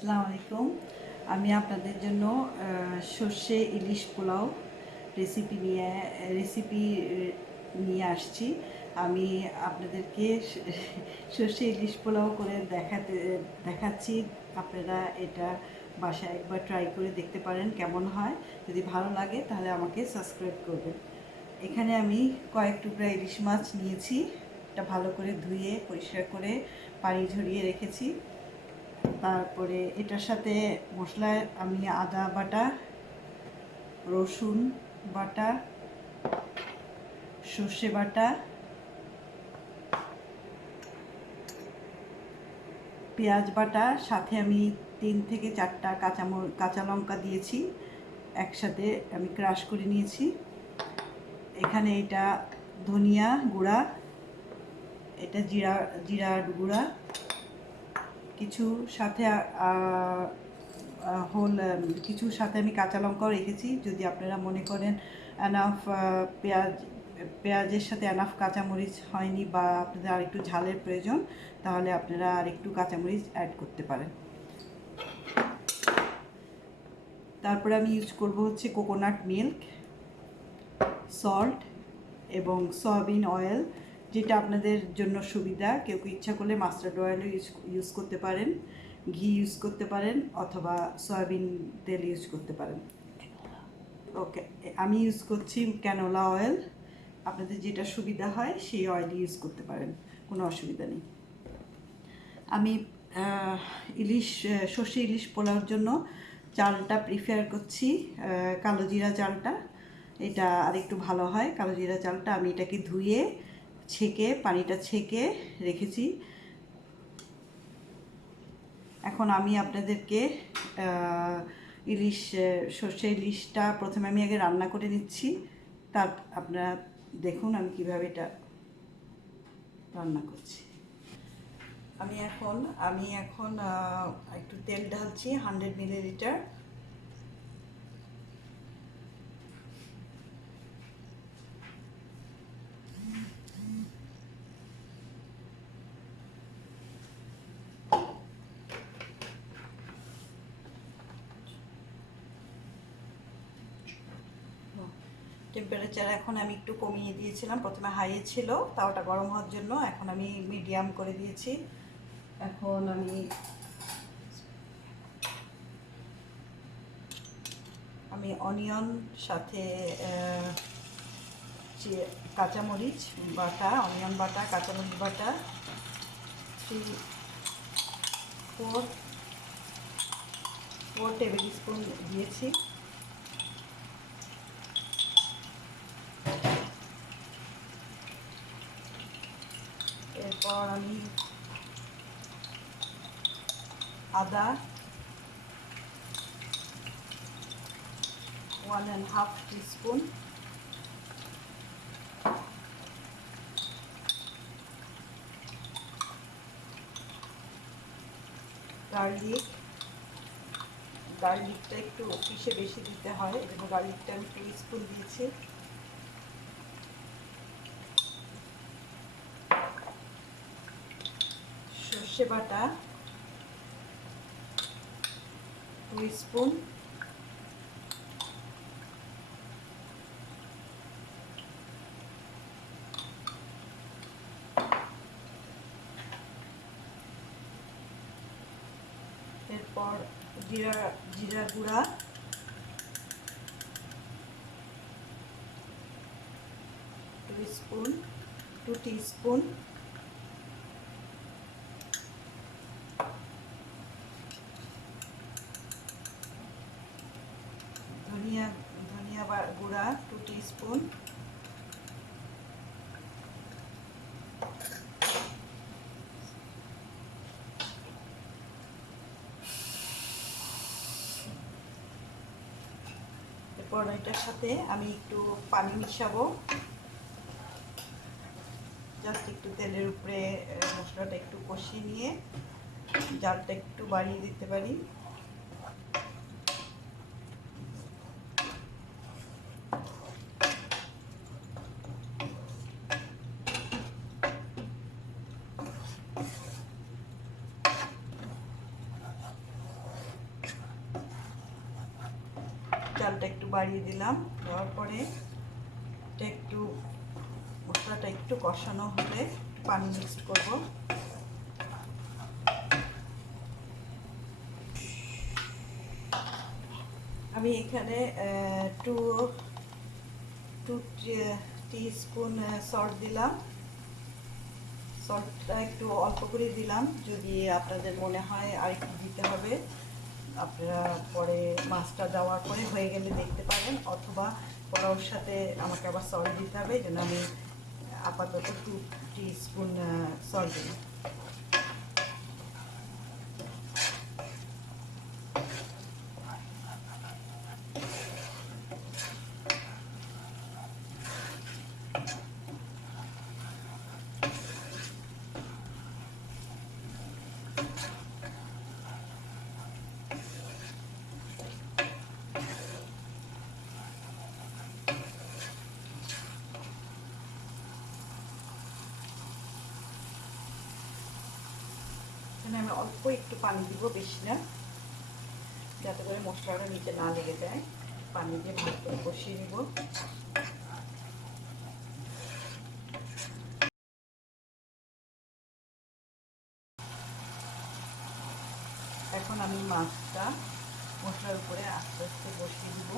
আসসালামু আলাইকুম। আমি আপনাদের জন্য সর্ষে ইলিশ পোলাও রেসিপি নিয়ে আসছি। আমি আপনাদেরকে সর্ষে ইলিশ পোলাও করে দেখাচ্ছি। আপনারা এটা বাসায় একবার ট্রাই করে দেখতে পারেন কেমন হয়। যদি ভালো লাগে তাহলে আমাকে সাবস্ক্রাইব করবেন। এখানে আমি কয়েক টুকরা ইলিশ মাছ নিয়েছি। এটা ভালো করে ধুয়ে পরিষ্কার করে পানি ঝরিয়ে রেখেছি। তারপরে এটার সাথে মশলায় আমি আদা বাটা, রসুন বাটা, সর্ষে বাটা, পেঁয়াজ বাটা, সাথে আমি 3 থেকে 4টা কাঁচা লঙ্কা দিয়েছি, একসাথে আমি ক্রাশ করে নিয়েছি। এখানে এটা ধনিয়া গুঁড়া, এটা জিরার গুঁড়া, কিছু সাথে কিছুর সাথে আমি কাঁচা লঙ্কাও রেখেছি। যদি আপনারা মনে করেন এনাফ পেঁয়াজের সাথে এনাফ কাঁচামরিচ হয়নি বা আপনাদের আরেকটু ঝালের প্রয়োজন, তাহলে আপনারা আরেকটু কাঁচামরিচ অ্যাড করতে পারেন। তারপরে আমি ইউজ করব হচ্ছে কোকোনাট মিল্ক, সল্ট এবং সয়াবিন অয়েল, যেটা আপনাদের জন্য সুবিধা। কেউ ইচ্ছা করলে মাস্টার্ড অয়েলও ইউজ করতে পারেন, ঘি ইউজ করতে পারেন, অথবা সয়াবিন তেল ইউজ করতে পারেন। ওকে, আমি ইউজ করছি ক্যানোলা অয়েল। আপনাদের যেটা সুবিধা হয় সেই অয়েল ইউজ করতে পারেন, কোনো অসুবিধা নেই। আমি সর্ষে ইলিশ পোলাওর জন্য চালটা প্রিফার করছি কালোজিরা চালটা। এটা আরেকটু ভালো হয় কালোজিরা চালটা। আমি এটাকে ধুয়ে পানিটা ছেঁকে রেখেছি। এখন আমি আপনাদেরকে সর্ষে ইলিশটা প্রথমে আমি আগে রান্না করে নিচ্ছি। আপনারা দেখুন আমি কিভাবে এটা রান্না করছি। আমি এখন একটু তেল ঢালছি 100 মিলিলিটার। টেম্পারেচার এখন আমি একটু কমিয়ে দিয়েছিলাম, প্রথমে হাইয়ে ছিল, তাওটা গরম হওয়ার জন্য। এখন আমি মিডিয়াম করে দিয়েছি। এখন আমি অনিয়ন সাথে কাঁচামরিচ বাটা, অনিয়ন বাটা, কাঁচামরিচ বাটা 4 টেবিল স্পুন দিয়েছি। এরপর আমি আদা 1.5 টিস্পুন, গার্লিকটা একটু পিষে বেশি দিতে হয় এবং গার্লিকটা আমি 2 স্পুন দিয়েছি। সর্ষে বাটা 2 স্পুন, এরপর জিরা গুঁড়া 2 টিস্পুন, ধনিয়া গুঁড়া 2 টিস্পুন, এরপর এটার সাথে আমি একটু পানি মিশাবো, জাস্ট একটু তেলের উপরে মশলাটা একটু কষিয়ে নিয়ে জালটা একটু বাড়িয়ে দিতে পারি। জালটা একটু বাড়িয়ে দিলাম। দেওয়ার পরে এটা একটু মশলাটা একটু কষানো হলে পানি মিক্সড করব। আমি এখানে 2 টিস্পুন সল্ট দিলাম। সল্টটা একটু অল্প করে দিলাম, যদি আপনাদের মনে হয় আর একটু দিতে হবে আপনারা পরে মাছটা দেওয়ার পরে হয়ে গেলে দেখতে পারেন, অথবা পোলাওর সাথে আমাকে আবার সল্ট দিতে হবে, এই জন্য আমি আপাতত 2 টিস্পুন সল্ট দিই। আমি অল্প একটু পানি দিব, বেশি না, যাতে করে মশলাটা নিচে না লেগে যায়। পানি দিয়ে ভালো করে কষিয়ে নিব। এখন আমি মাছটা মশলার উপরে আস্তে আস্তে বসিয়ে দিব।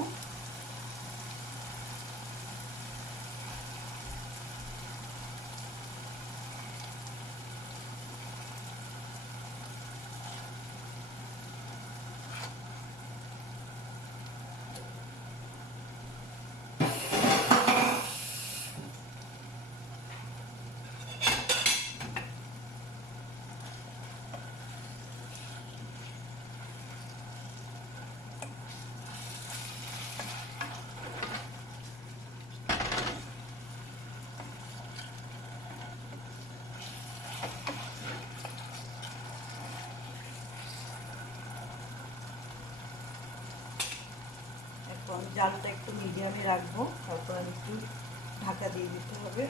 জালটা একটু মিডিয়ামে রাখবো, তারপর আমি একটু ঢাকা দিয়ে দিতে হবে।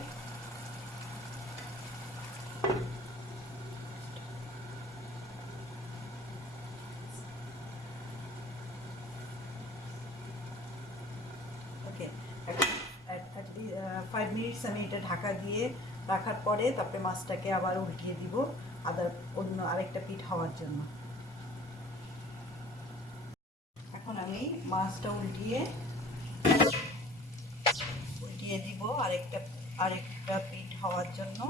ওকে, 5 মিনিটস আমি এটা ঢাকা দিয়ে রাখার পরে তারপরে মাছটাকে আবার উল্টিয়ে দিব অন্য আরেকটা পিঠ হওয়ার জন্য। এখন আমি মাছটা উল্টিয়ে দিব আরেকটা পিঠ হওয়ার জন্য।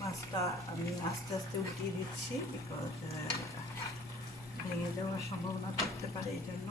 মাছটা আমি আস্তে আস্তে উল্টিয়ে দিচ্ছি, বিকজ ভেঙে যাওয়ার সম্ভাবনা থাকতে পারে, এই জন্য।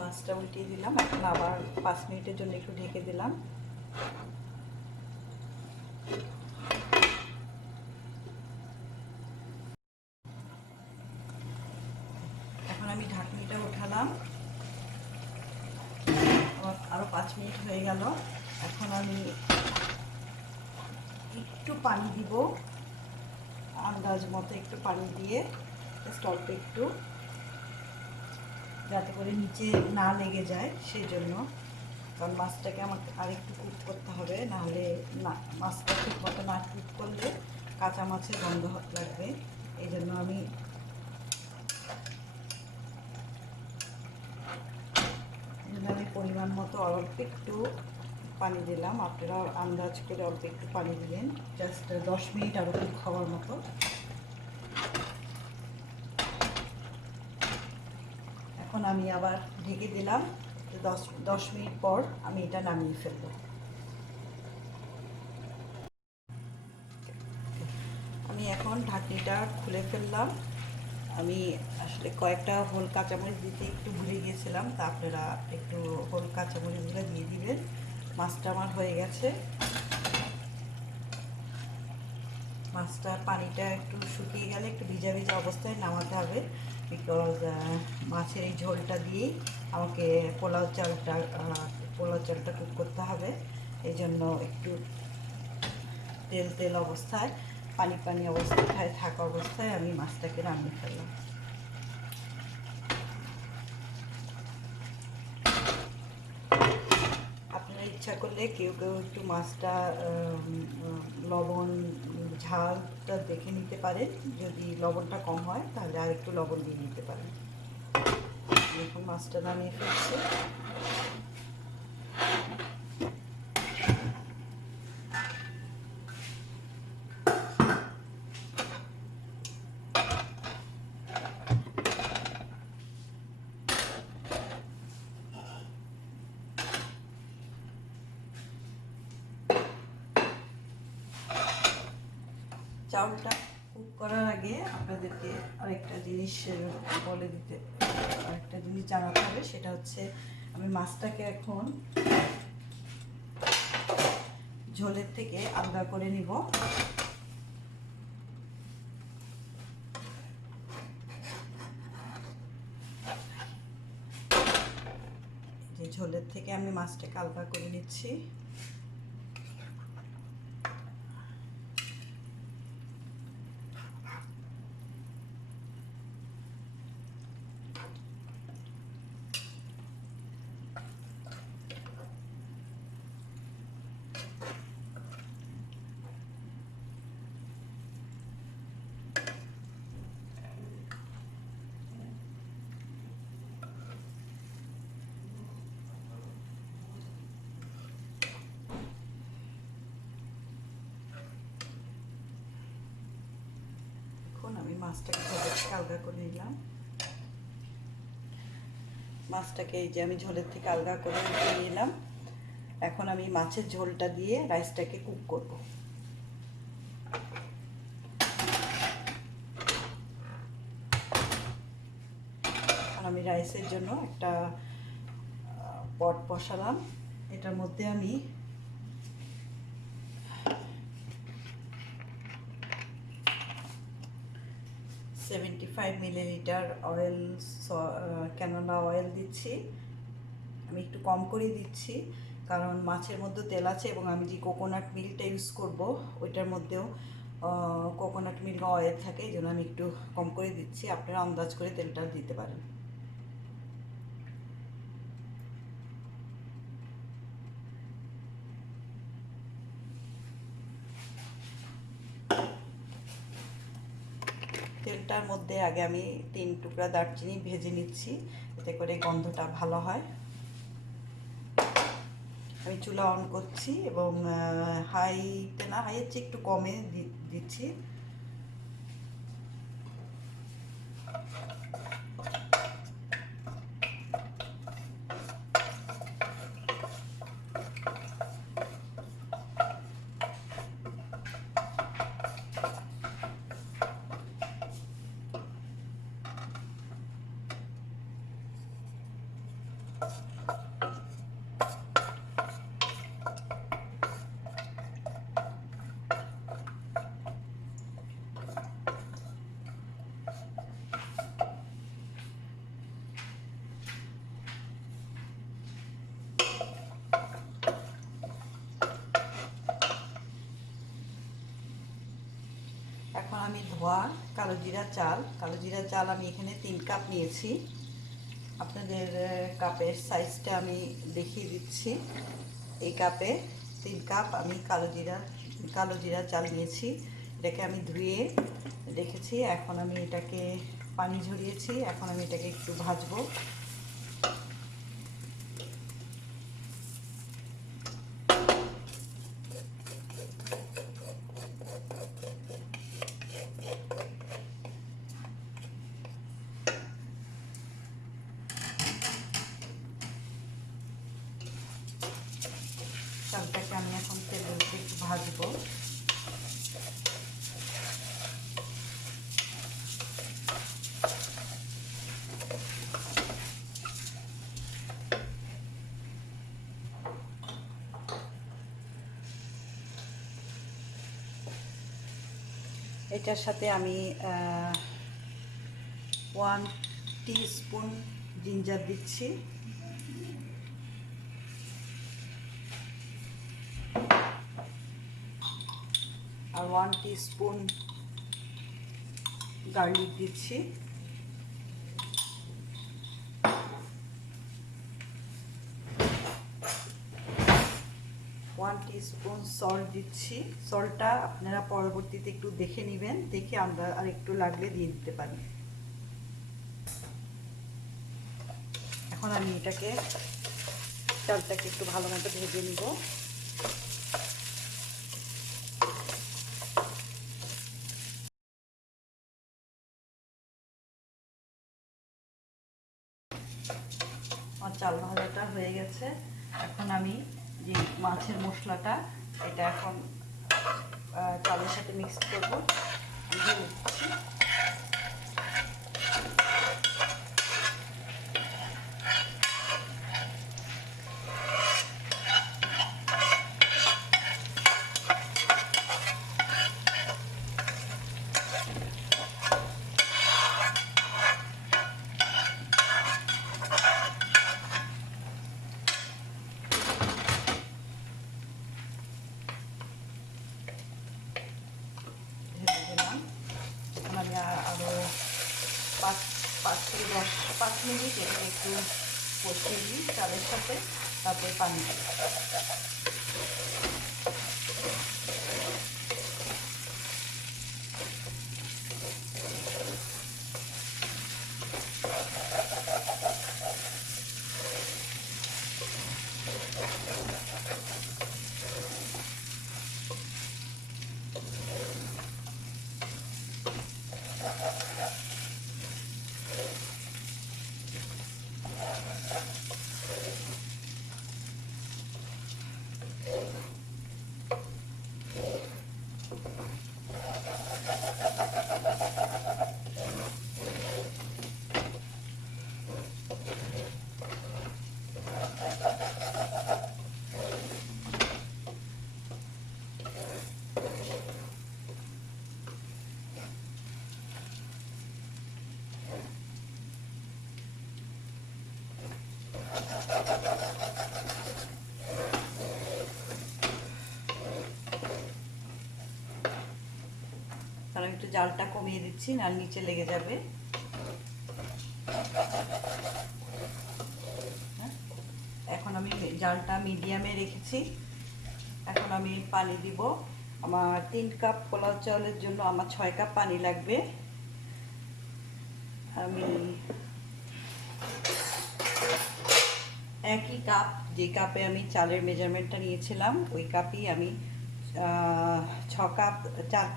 মাছটা উল্টিয়ে দিলাম, এখন আবার 5 মিনিটের জন্য একটু ঢেকে দিলাম। এখন আমি ঢাকনিটা উঠালাম, আরো 5 মিনিট হয়ে গেল। এখন আমি একটু পানি দিব, আন্দাজ মতো একটু পানি দিয়ে, অল্প একটু, যাতে করে নিচে না লেগে যায়, সেই জন্য। কারণ মাছটাকে আমাকে আরেকটু কুক করতে হবে, নাহলে না, মাছটা ঠিক মতো না কুক করলে কাঁচা মাছের গন্ধ লাগবে। এই জন্য আমি পরিমাণ মতো অল্প একটু পানি দিলাম। আপনারা আন্দাজ করে অল্প একটু পানি দিলেন, জাস্ট 10 মিনিট আরও কুক খাওয়ার মতো। এখন আমি আবার ঢেকে দিলাম, তো 10 মিনিট পর আমি এটা নামিয়ে ফেলবো। আমি এখন ঢাকনিটা খুলে ফেললাম। আমি আসলে কয়েকটা হোল কাঁচামরিচ দিতে একটু ভুলে গিয়েছিলাম, তা আপনারা একটু হোল কাঁচামরিচগুলো দিয়ে দিবেন। মাছটা আমার হয়ে গেছে। মাছটা পানিটা একটু শুকিয়ে গেলে একটু ভিজা ভিজা অবস্থায় নামাতে হবে, বিকজ মাছের এই ঝোলটা দিয়েই আমাকে পোলাও চালটা কুক করতে হবে। এই জন্য একটু তেল তেল অবস্থায়, পানি পানি অবস্থায় থাকা অবস্থায় আমি মাছটাকে রান্না ফেললাম। আপনারা ইচ্ছা করলে কেউ কেউ একটু মাছটা লবণ ঝালটা দেখে নিতে পারেন। যদি লবণটা কম হয় তাহলে আর একটু লবণ দিয়ে নিতে পারেন। এখন মাছটা নামিয়ে ফেলছি। চাউলটা কুক করার আগে আপনাদেরকে আরেকটা জিনিস জানাতে হবে, সেটা হচ্ছে আমি মাছটাকে এখন ঝোলের থেকে আলাদা করে নিব। যে ঝোলের থেকে আমি মাছটাকে আলাদা করে নিচ্ছি। আমি মাছটাকে আলগা করে নিলাম। মাছটাকে এই যে আমি ঝোলের থেকে আলগা করে নিলাম। এখন আমি মাছের ঝোলটা দিয়ে রাইসটাকে কুক করব। এখন আমি রাইসের জন্য একটা পট বসালাম। এটার মধ্যে আমি 75 মিলিলিটার অয়েল, ক্যানোলা অয়েল দিচ্ছি। আমি একটু কম করে দিচ্ছি কারণ মাছের মধ্যে তেল আছে এবং আমি যে কোকোনাট মিল্কটা ইউজ করব ওইটার মধ্যেও কোকোনাট মিল্ক অয়েল থাকে, এই জন্য আমি একটু কম করে দিচ্ছি। আপনারা আন্দাজ করে তেলটা দিতে পারেন। তেলটার মধ্যে আগে আমি 3 টুকরা দারচিনি ভেজে নিচ্ছি, এতে করে গন্ধটা ভালো হয়। আমি চুলা অন করছি এবং হাইতে না, হাইয়ের চেয়ে একটু কমে দিচ্ছি। এখন আমি ধোয়া কালোজিরা চাল আমি এখানে 3 কাপ নিয়েছি। আপনাদের কাপের সাইজটা আমি দেখিয়ে দিচ্ছি। এই কাপে 3 কাপ আমি কালোজিরা চাল নিয়েছি। এটাকে আমি ধুয়ে রেখেছি। এখন আমি এটাকে পানি ঝরিয়েছি। এখন আমি এটাকে একটু ভাজবো। এটার সাথে আমি 1 টিস্পুন জিঞ্জার দিচ্ছি, আর 1 টিস্পুন গার্লিক দিচ্ছি, 1 টিস্পুন সল্ট দিচ্ছি। সল্টটা আপনারা পরবর্তীতে একটু দেখে নেবেন, দেখে আমরা আর একটু লাগলে দিয়ে দিতে পারি। এখন আমি এটাকে চালটাকে একটু ভালো মতো ভেজে নিব। আমার চাল ভাজাটা হয়ে গেছে। এখন আমি যে মাছের মশলাটা এটা এখন চালের সাথে মিক্স করব, দিয়ে দিচ্ছি। আমি আরও 5 মিনিট এটা একটু কষিয়ে দিই চালের সাথে, তারপরে পানি দিই। কারণ একটু জালটা কমিয়ে দিচ্ছি, না নিচে লেগে যাবে। এখন আমি জালটা মিডিয়ামে রেখেছি। এখন আমি পানি দিব। আমার 3 কাপ পোলাও চালের জন্য আমার 6 কাপ পানি লাগবে। আমি একই কাপ, যে কাপে আমি চালের মেজারমেন্টটা নিয়েছিলাম ওই কাপই আমি 4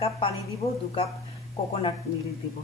কাপ পানি দিব, 2 কাপ কোকোনাট মিল্ক দিব।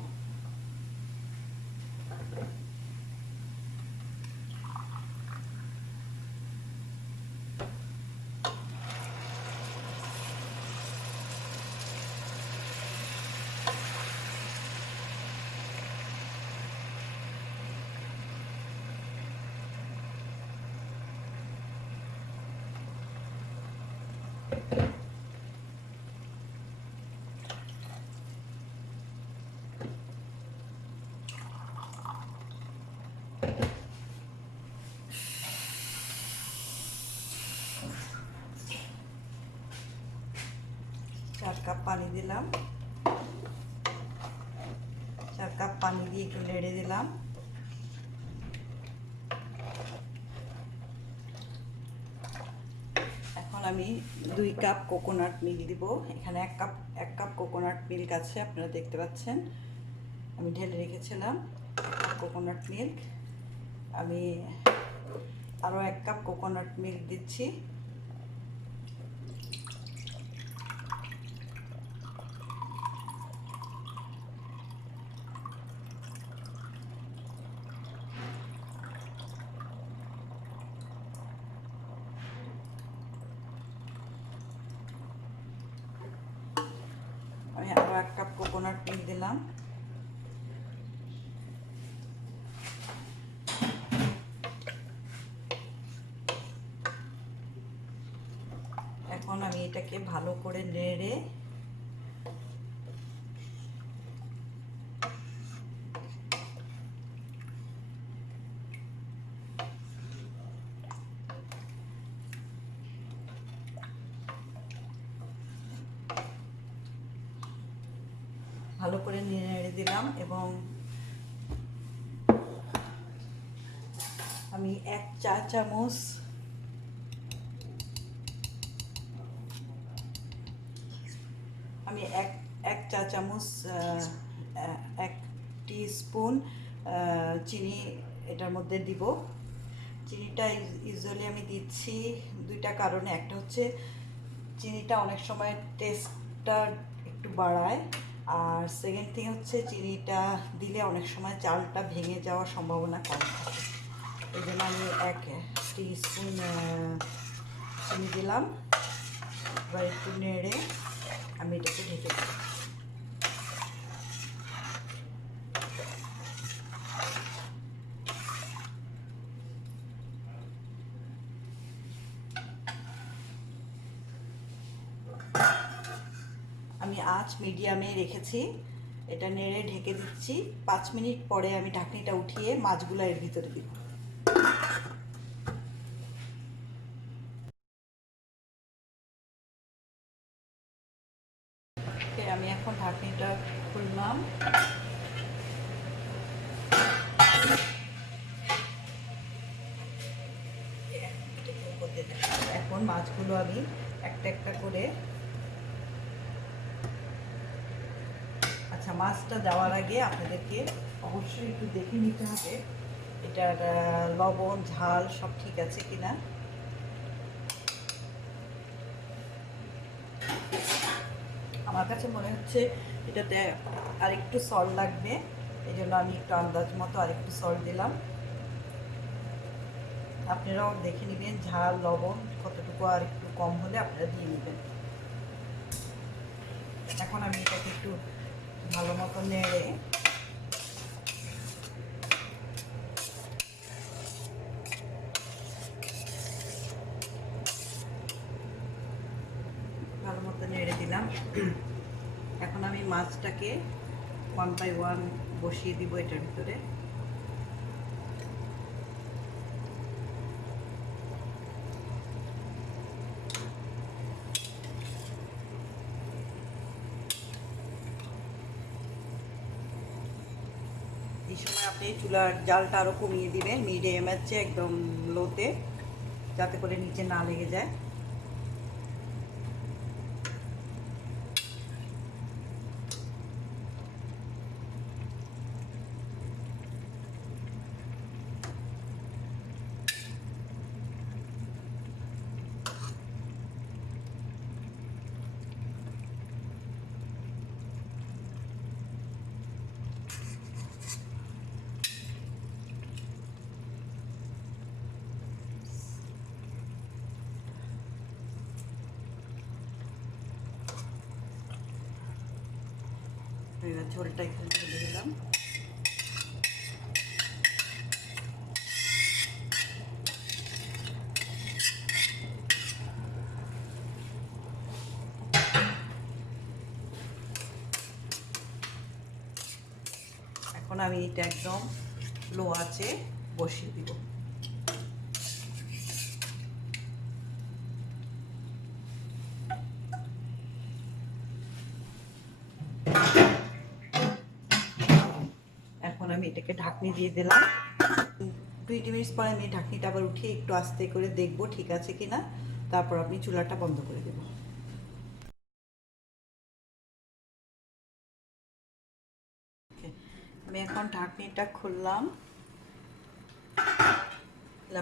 চার কাপ পানি দিলাম, 4 কাপ পানি দিয়ে একটু নেড়ে দিলাম। এখন আমি 2 কাপ কোকোনাট মিল্ক দিব। এখানে 1 কাপ কোকোনাট মিল্ক আছে, আপনারা দেখতে পাচ্ছেন আমি ঢেলে রেখেছিলাম কোকোনাট মিল্ক। আমি আরও 1 কাপ কোকোনাট মিল্ক দিচ্ছি। আমি আরও 1 কাপ কোকোনাট মিল্ক দিলাম। এখন আমি এটাকে ভালো করে নেড়ে করে নেড়ে দিলাম এবং আমি এক চা চামচ এক চা চামচ 1 টিস্পুন চিনি এটার মধ্যে দিব। চিনিটা ইউজুয়ালি আমি দিচ্ছি দুইটা কারণে। একটা হচ্ছে চিনিটা অনেক সময় টেস্টটা একটু বাড়ায়, আর সেকেন্ড থিং হচ্ছে চিনিটা দিলে অনেক সময় চালটা ভেঙে যাওয়ার সম্ভাবনা কম থাকে। এই জন্য আমি 1 টিস্পুন চিনি দিলাম। এবার একটু নেড়ে আমি এটাকে ঢেকে দিই। আমি আঁচ মিডিয়ামে রেখেছি, এটা নেড়ে ঢেকে দিচ্ছি। 5 মিনিট পরে আমি ঢাকনিটা উঠিয়ে মাছগুলো এর ভিতরে দিব। আমি এখন ঢাকনিটা খুললাম। এখন মাছগুলো আমি একটা একটা করে, আচ্ছা মাছটা দেওয়ার আগে আপনাদেরকে অবশ্যই একটু দেখে নিতে হবে এটার লবণ ঝাল সব ঠিক আছে কিনা। আমার কাছে মনে হচ্ছে এটাতে আরেকটু সল্ট লাগবে, এই জন্য আমি একটু আন্দাজ মতো আরেকটু সল্ট দিলাম। আপনারাও দেখে নেবেন ঝাল লবণ কতটুকু, আর একটু কম হলে আপনারা দিয়ে নেবেন। এখন আমি এটাকে একটু ভালো মতো নেড়ে ভালো মতো নেড়ে দিলাম। এখন আমি মাছটাকে 1 বাই 1 বসিয়ে দিব এটার ভিতরে। এই সময় আপনি চুলার জালটা আরও কমিয়ে দিবেন, মিডিয়ামের চেয়ে একদম লোতে, যাতে করে নিচে না লেগে যায়। ঝোলটা এখানে ঢেলে দিলাম। এখন আমি এটা একদম লো আঁচে বসিয়ে দিব। এখন আমি এটাকে ঢাকনি দিয়ে দিলাম। 20 মিনিট পরে আমি ঢাকনিটা আবার উঠিয়ে একটু আস্তে করে দেখবো ঠিক আছে কিনা, তারপর আমি চুলাটা বন্ধ করে দেব। আমি এখন ঢাকনিটা খুললাম,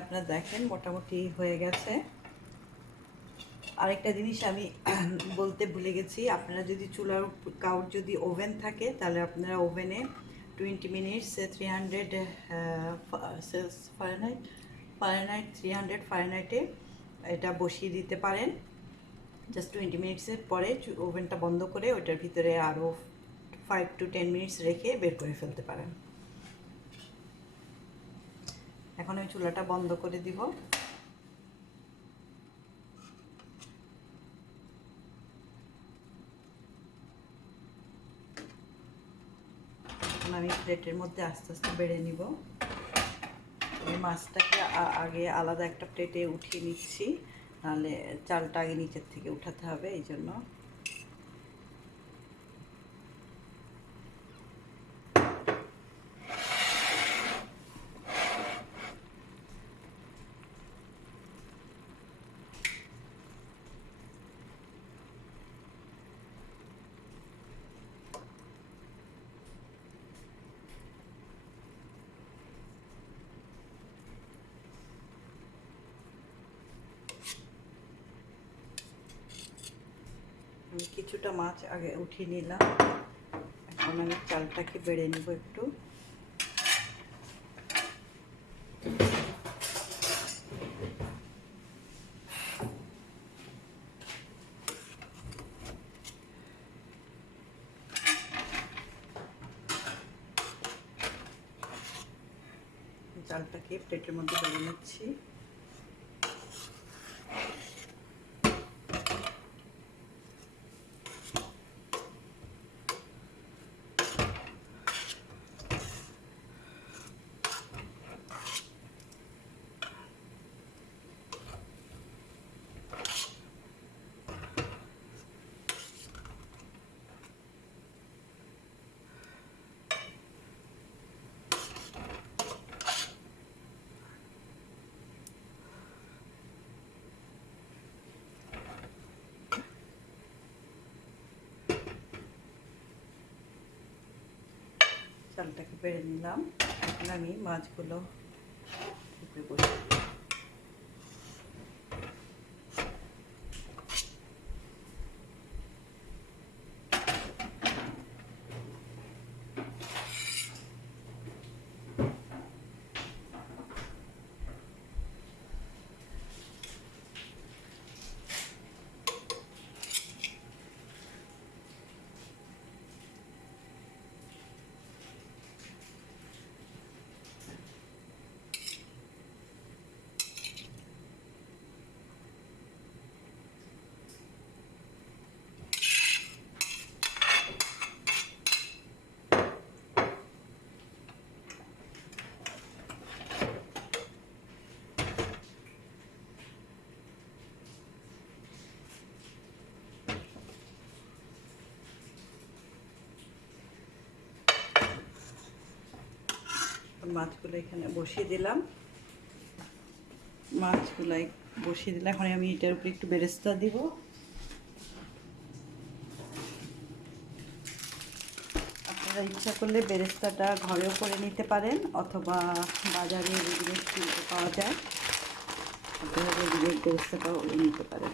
আপনারা দেখেন মোটামুটি হয়ে গেছে। আরেকটা জিনিস আমি বলতে ভুলে গেছি, আপনারা যদি চুলার কাউর যদি ওভেন থাকে তাহলে আপনারা ওভেনে 20 মিনিটস 300 ফারেনহাইট 300 ফারেনহাইটে এটা বসিয়ে দিতে পারেন। জাস্ট 20 মিনিটসের পরে ওভেনটা বন্ধ করে ওটার ভিতরে আরও 5 to 10 মিনিটস রেখে বের করে ফেলতে পারেন। এখন আমি চুলাটা বন্ধ করে দিব। আমি প্লেটের মধ্যে আস্তে আস্তে বেড়ে নিব। আমি মাছটাকে আগে আলাদা একটা প্লেটে উঠিয়ে নিচ্ছি, নাহলে চালটা আগে নিচের থেকে উঠাতে হবে, এই জন্য। কিছুটা মাছ আগে উঠিয়ে নিলাম। এখন আমি চালটাকে বেড়ে নেব একটু। চালটাকে প্লেটের মধ্যে বেড়ে নিচ্ছি। চালটাকে বেড়ে নিলাম। এখন আমি মাছগুলো উপরে বসিয়ে দিই। মাছগুলো এখানে বসিয়ে দিলাম। এখন আমি এটার উপরে একটু বেরেস্তা দিব। আপনারা ইচ্ছা করলে বেরেস্তাটা ঘরেও করে নিতে পারেন, অথবা বাজারে রেডিমেড কিনতে পাওয়া যায়, আপনারা রেডিমেড বেরেস্তাটাও নিতে পারেন।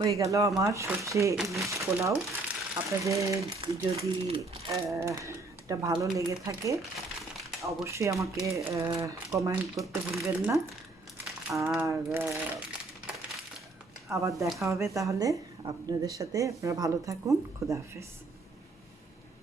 হয়ে গেল আমার সর্ষে ইলিশ পোলাও। আপনাদের যদি এটা ভালো লেগে থাকে অবশ্যই আমাকে কমেন্ট করতে ভুলবেন না। আর আবার দেখা হবে তাহলে আপনাদের সাথে। আপনারা ভালো থাকুন। খোদা হাফেজ।